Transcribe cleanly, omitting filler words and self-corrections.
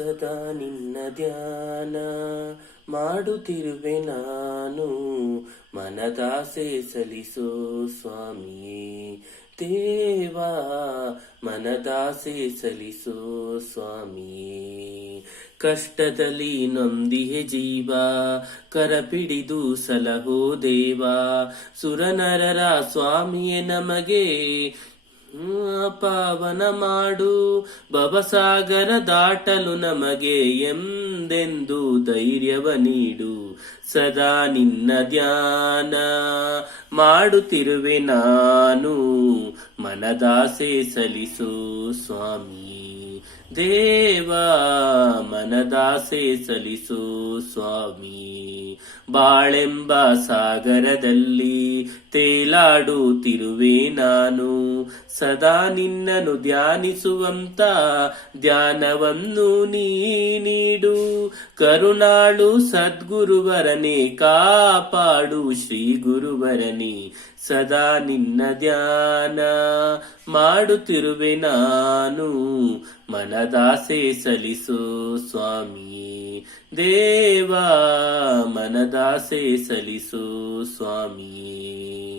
ಸದಾ ನಿನ್ನ ಧ್ಯಾನ ಮಾಡುತ್ತಿರುವೆ ನಾನು, ಮನದಾಸೆ ಸಲಿಸೋ ಸ್ವಾಮಿಯೇ ದೇವಾ, ಮನದಾಸೆ ಸಲಿಸೋ ಸ್ವಾಮಿಯೇ. ಕಷ್ಟದಲ್ಲಿ ನೊಂದಿಹೆ ಜೀವ, ಕರಪಿಡಿದು ಸಲಹೋ ದೇವಾ, ಸುರನರರ ಸ್ವಾಮಿಯೇ ನಮಗೆ ಪಾವನ ಮಾಡು, ಭವಸಾಗರ ದಾಟಲು ನಮಗೆ ಎಂದೆಂದು ಧೈರ್ಯವ ನೀಡು. ಸದಾ ನಿನ್ನ ಧ್ಯಾನ ಮಾಡುತ್ತಿರುವೆ ನಾನು, ಮನದಾಸೆ ಸಲಿಸೋ ಸ್ವಾಮಿ ದೇವಾ, ಮನದಾಸೆ ಸಲಿಸೋ ಸ್ವಾಮಿ. ಬಾಳೆಂಬ ಸಾಗರದಲ್ಲಿ ತೇಲಾಡುತ್ತಿರುವೆ ನಾನು, ಸದಾ ನಿನ್ನನ್ನು ಧ್ಯಾನಿಸುವಂತ ಧ್ಯಾನವನ್ನು ನೀಡು. ಕರುಣಾಳು ಸದ್ಗುರುವರನೇ ಕಾಪಾಡು ಶ್ರೀ ಗುರುವರನೇ, ಸದಾ ನಿನ್ನ ಧ್ಯಾನ ಮಾಡುತ್ತಿರುವೆ ನಾನು, ಮನದಾಸೆ ಸಲಿಸೋ ಸ್ವಾಮಿಯೇ ದೇವಾ, ಮನದಾಸೆ ಸಲಿಸೋ ಸ್ವಾಮಿಯೇ.